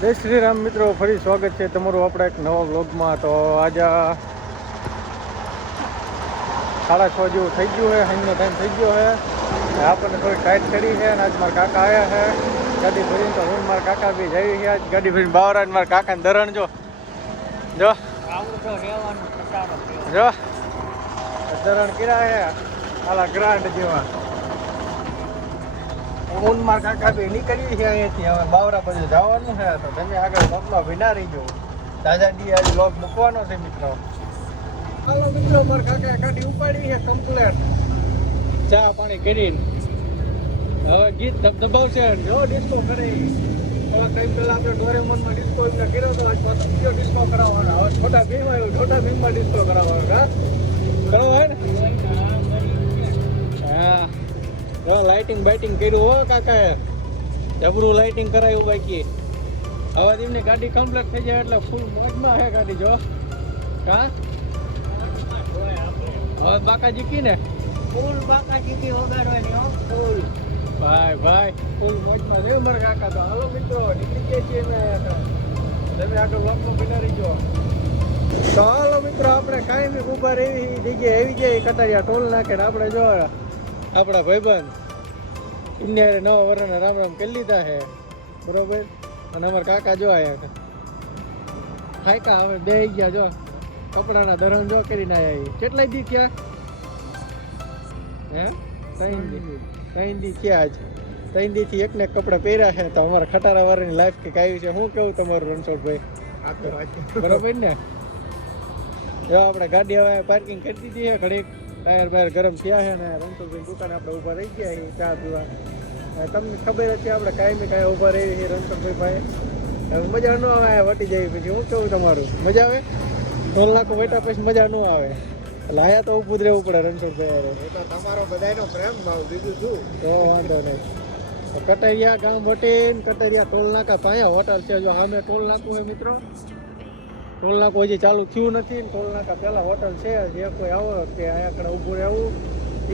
જય શ્રી રામ મિત્રો, ફરી સ્વાગત છે તમારું આપણા એક નવા બ્લોગમાં તો આજે સાડા છ જેવું થઈ ગયું છે, સાંજનો ટાઈમ થઈ ગયો છે. આપણને થોડી ટાઈટ કરી છે અને આજ મારા કાકા આવ્યા છે. ગાડી ભરીને તો હું મારા કાકા બી જઈ છે આજ. ગાડી ભરીને બાવરા મારા કાકાને ધરણ જો. જો. જો. ધરણ કર્યા છે, આલા ગ્રાન્ડ જેવા. હું મારા કાકા બી નીકળી છે અહીંયાથી. હવે બાવરા બધું જવાનું છે તો તમે આગળ લોકમાં વિના રહીજો. તાજા દી આજે લોક મૂકવાનો છે મિત્રો. હાલો મિત્રો મારા કાકા ગાડી ઉપાડી છે કમ્પ્લેટ ચા પાણી કરીને. હવે ગીત દબાવશે જો ડિસ્કો કરે હવે ટાઈમ પહેલા આપણે ડોરેમોનમાં ડિસ્કો એમને કર્યો હતો આજ પાછો બીજો ડિસ્કો કરાવવાનો. હવે છોટા ભીમ આવ્યો છોટા ભીમમાં ડિસ્કો કરાવવાનો હા? હોય ને? જો લાઇટિંગ બાઇટિંગ કર્યું હો કાકા જબરું લાઇટિંગ કરાયું બાકી. હવે એમની ગાડી કમ્પ્લીટ થઈ જાય એટલે ફૂલ મોજમાં છે ગાડી જો. હા? હવે બાકાજી કી ને ફૂલ બાકા જીતી વગાડવાની હો ફૂલ. ભાઈ ભાઈ ફૂલ મોજમાં રે મારા કાકા તો. હાલો મિત્રો નીકળી ગયા છીએ અમે તમે આગળ બ્લોકમાં બિના રહીજો. તો હાલો મિત્રો આપણે કાંઈ બી ઊભા રહી જગ્યાએ આવી જાય કટારિયા ટોલ નાખે આપણે જો આપણા ભાઈબંધ એમને હારે નવા વર્ષના રામ રામ કરી લીધા છે. બરોબર? અને અમારા કાકા જો આયા હાયકા હવે બે ગયા જો. કપડાના ધરણ જો કરીને આયા કેટલા દી થયા? હે? ત્રણ દી. ત્રણ દી થયા આજ ત્રણ દી થી એકને કપડાં પહેર્યા છે. તો અમારા ખટારા વાળાની લાઈફ કંઈક આવી છે. શું કેવું તમારું રણછોડભાઈ? બરોબર ને? જો આપણે ગાડી હવે પાર્કિંગ કરી દીધી છે ઘડીક. ટાયર બાયર ગરમ થયા છે ને રણછોડભાઈ દુકાન આપણે ઊભા રહી ગયા છીએ ચા પીવા. તમને ખબર હતી આપણે કાંઈ કાંઈ ઊભા રહી છીએ રણછોડભાઈ ભાઈ હવે મજા ન આવે વટી જાય પછી. હું કેવું તમારું? મજા આવે? ટોલ નાખો વેટા પછી મજા ન આવે. એટલે આયા તો ઊભું જ રહેવું પડે રણછોડભાઈ તો તમારો બધાયનો પ્રેમ ભાવ બીજું શું? તો વાંધો નહીં. કટરિયા ગામ વટીન કટરિયા ટોલ નાકા પાયા હોટલ છે જો સામે ટોલ નાકું છે મિત્રો. ટોલ નાકું હજી ચાલુ થયું નથી ટોલનાકા પહેલાં હોટલ છે જે કોઈ આવો કે અહીંયા આગળ ઊભું રહેવું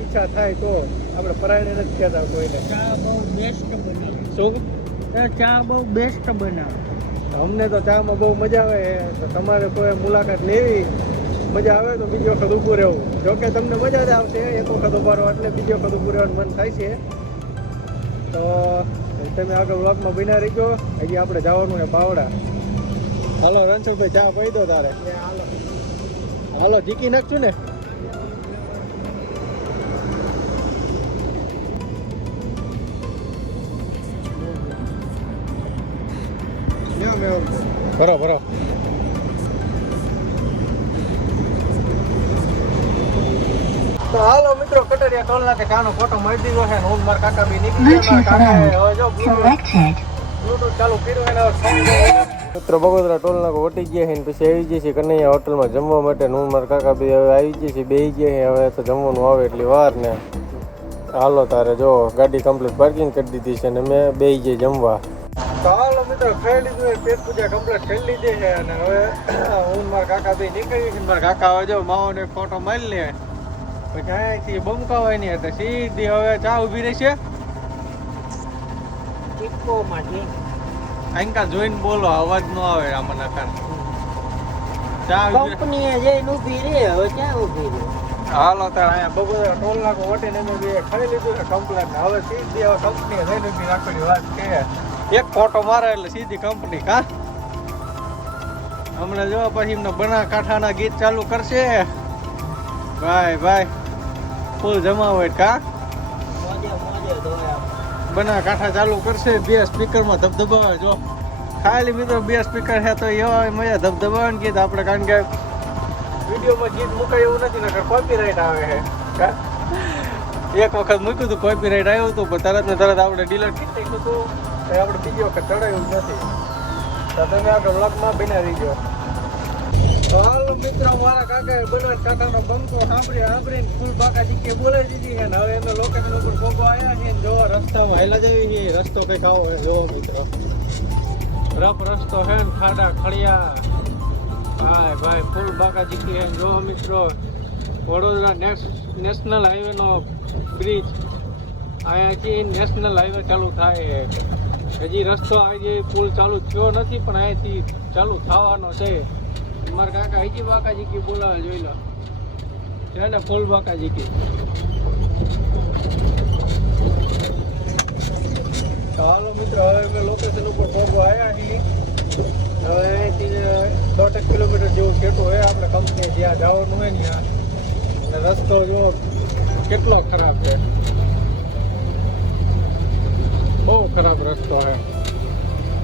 ઈચ્છા થાય તો આપણે પરાયણ નથી કહેતા કોઈને. ચા બહુ બેસ્ટ બનાવે. શું? ચા બહુ બેસ્ટ બનાવે. અમને તો ચામાં બહુ મજા આવે. તો તમારે કોઈ મુલાકાત લેવી મજા આવે તો બીજી વખત ઊભું રહેવું. જો કે તમને મજા જ આવશે એક વખત ઊભા રહો એટલે બીજી વખત ઊભું રહેવાનું મન થાય છે. તો તમે આગળ વ્લોગમાં બિના રહીજો. હજી આપણે જવાનું છે બાવડા હાલો રણછોડભાઈ ચા પી દો તારે. હાલો જીકી નાખશું ને. ભરો ભરો. તો હાલો મિત્રો કટરિયા ટોલ નાકે કાનો ફોટો મળી દીધો છે. હું મારા કાકા બી નીકળી ગયા મારા હવે જો. બ્લૂટૂથ ચાલુ કર્યું એને મિત્રો બગોદરા ટોલ નાકો વટી ગયા છે ને પછી આવી જઈએ છીએ કનૈયા હોટલમાં જમવા માટે ને હું મારા કાકા બી હવે આવી જઈએ છીએ બે ગયા છે હવે તો જમવાનું આવે એટલી વાર ને. હાલો તારે જો ગાડી કમ્પ્લીટ પાર્કિંગ કરી દીધી છે અને મેં બે જઈએ જમવા. હાલો મિત્રો ખાઈ લીધું પેટ પૂજા કમ્પ્લીટ કરી લીધી છે અને હવે હું મારા કાકા બી નીકળી છે મારા કાકા હવે જો એક ફોટો મારી લે. પછી અહીંયાથી બમકાવાય નહીં તો સીધી હવે ચા ઊભી રહેશે. માંથી આંકા જોઈને બોલો અવાજ નો આવે આમાં નકાર. કંપની જે ઊભી રે હવે ક્યાં ઊભી રે હાલો તાર. અહીંયા બગોદરા ટોલ નાકો વટીને અમે બે ખાઈ લીધું છે કમ્પ્લેટ હવે સીધી હવે કંપની જઈને ઊભી રાખેલી વાત કે એક ફોટો મારે એટલે સીધી કંપની કા? હમણાં જો પછી એમને બના કાંઠાના ગીત ચાલુ કરશે. ભાઈ ભાઈ ફૂલ જમાવટ કા? મોજે મોજે ધોયા. બના કાંઠા ચાલુ કરશે, બે સ્પીકરમાં ધબધબાવે જો. ખાલી મિત્રો બે સ્પીકર છે તો એવા મજા ધબધબાવે ગીત આપણે, કારણ કે વિડીયોમાં ગીત મુકાય એવું નથી, નકર કોપીરાઇટ આવે છે. એક વખત મૂક્યું હતું કોપીરાઇટ આવ્યું હતું, પણ તરત ને તરત આપણે ડીલર ઠીક થઈ ગયું હતું આપણે બીજી વખત ચડાવ્યું નથી. તો તમે આગળ વ્લોગમાં બના રહી તો હાલો મિત્રો, મારા કાકાએ બનવાન કાકાનો બંકો સાંભળી સાંભળીને ફૂલ બાકા બોલાવી દીધી છે. હવે એમને લોકેશન ઉપર કોકો આવ્યા છે. જોવા રસ્તામાં હાલા જવી છે. રસ્તો કંઈક આવો જોવો મિત્રો. રફ રસ્તો છે ને, ખાડા ખડિયા ભાઈ ફૂલ બાકા જીકી છે મિત્રો, વડોદરા નેશનલ હાઈવેનો બ્રિજ. અહીંયાથી નેશનલ હાઈવે ચાલુ થાય હજી રસ્તો આવી જે પુલ ચાલુ થયો નથી, પણ અહીંયાથી ચાલુ થવાનો છે. મારા કાકા હજી વાકાજી કી બોલાવે, જોઈ લો. છે ને, ફૂલ બાકાજી કી. ચાલો મિત્ર, હવે અમે લોકેશન ઉપર પહોંચવા આવ્યા છીએ. હવે અહીંથી દોઢેક કિલોમીટર જેવું કેટલું હોય, આપણે કંપની જ્યાં જવાનું હોય ને અને રસ્તો જો કેટલો ખરાબ છે. બહુ ખરાબ રસ્તો છે.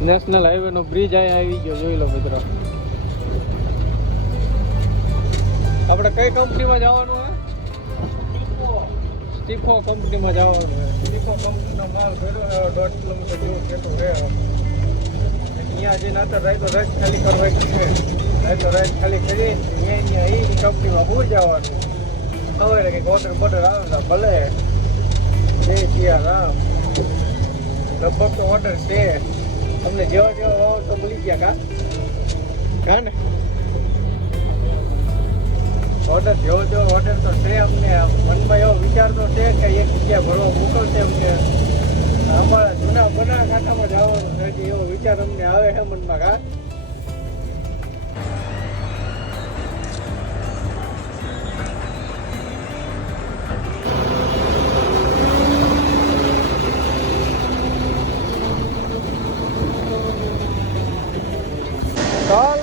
નેશનલ હાઈવે નો બ્રિજ અહીંયા આવી ગયો, જોઈ લો મિત્રો. આપણે કઈ કંપનીમાં જવાનું હે સ્ટીફો કંપનીમાં જવાનું હે સ્ટીફો કંપનીનો માલ ભેડો દોઢ કિલોમીટર જેવો કેટલું રહે અહીંયા જઈને અત્યારે રાઈતો રાઈટ ખાલી કરવાની છે. રાઈતો રાઈટ ખાલી કરી અહીંયા એ કંપનીમાં ભૂલ જવાનું. હવે કે ઓર્ડર બોર્ડર આવે ભલે. જય સિયા રામ લગભગ તો ઓર્ડર છે. તમને જેવા જેવા વાવો તો મળી ગયા કા? કા ને? ઓર્ડર જેવો જેવો ઓર્ડર તો છે અમને. મનમાં એવો વિચાર તો છે કે એક જગ્યા ભરવા મોકલશે અમને. અમારા જૂના બના ખાતામાં જવાનું છે એવો વિચાર અમને આવે છે મનમાં કા મિત્રો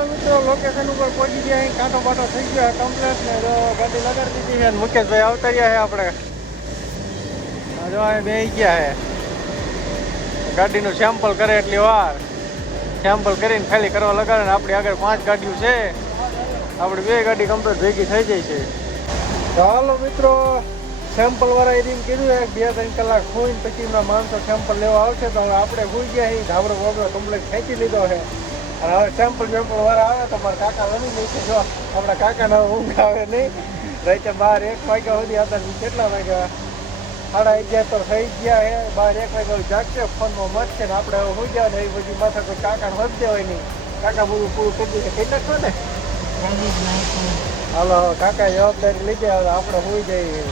લોકેશન ઉપર પહોંચી ગયા, અહીં કાંટો બાટો થઈ ગયો કમ્પ્લેટ ને જો ગાડી લગાડી દીધી છે મુકેશભાઈ આવતા રહ્યા છે આપણે. જો અહીં બે ગયા છે. ગાડીનું સેમ્પલ કરે એટલી વાર. સેમ્પલ કરીને ખાલી કરવા લગાડે ને આપણી આગળ પાંચ ગાડીઓ છે. આપણી બે ગાડી કમ્પ્લેટ ભેગી થઈ જાય છે. ચાલો મિત્રો સેમ્પલ વાળા એરીને કીધું એક બે ત્રણ કલાક ખોઈને પછી માણસો સેમ્પલ લેવા આવશે, તો આપણે ભૂઈ ગયા છીએ. ધાબળો બાબળો કમ્પ્લીટ ખેંચી લીધો છે. અને હવે સેમ્પલ બેમ્પલ વાળા આવે તો મારા કાકા બની જઈશે જો આપણા કાકાના ઊંઘ આવે નહીં. રાતે બાર એક વાગ્યા સુધી હતા ને કેટલા વાગ્યા? સાડા અગિયાર તો થઈ ગયા હે. બાર એક વાગ્યા જાગશે. ફોનમાં મત છે ને આપણે હવે હું ગયા ને એ પછી માથા કોઈ કાકાને વધશે હોય નહીં. કાકા બધું પૂરું કરી દીધું. કહી નાખો ને? હાલો કાકા જવાબદારી લઈ જાય હવે આપણે હોઈ જઈએ.